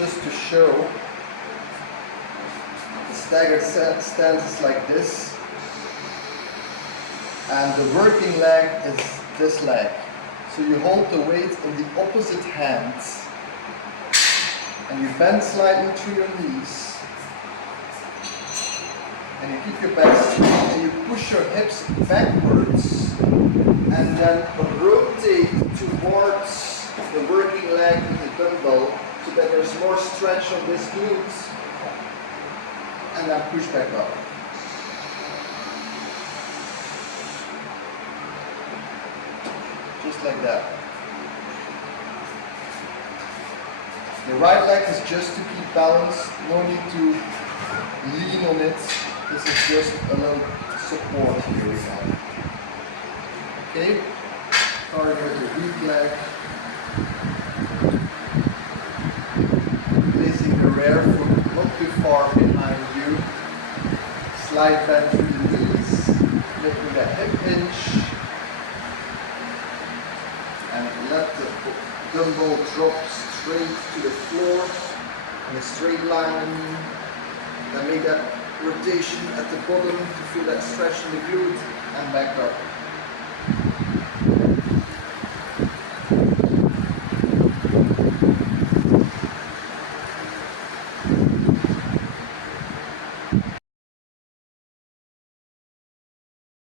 just to show, the staggered stance is like this, and the working leg is this leg. So you hold the weight in the opposite hand, and you bend slightly through your knees, and you keep your back straight, and you push your hips backwards, and then rotate towards the working leg with the dumbbell, so that there's more stretch on this glute, and then push back up. Just like that. The right leg is just to keep balance, no need to lean on it. This is just a little support here we have. Okay, target the weak leg. Placing the rear foot not too far behind you. Slide back through the knees, making a hip hinge. And let the dumbbell drop straight to the floor in a straight line. Then make that rotation at the bottom to feel that stretch in the glute and back up.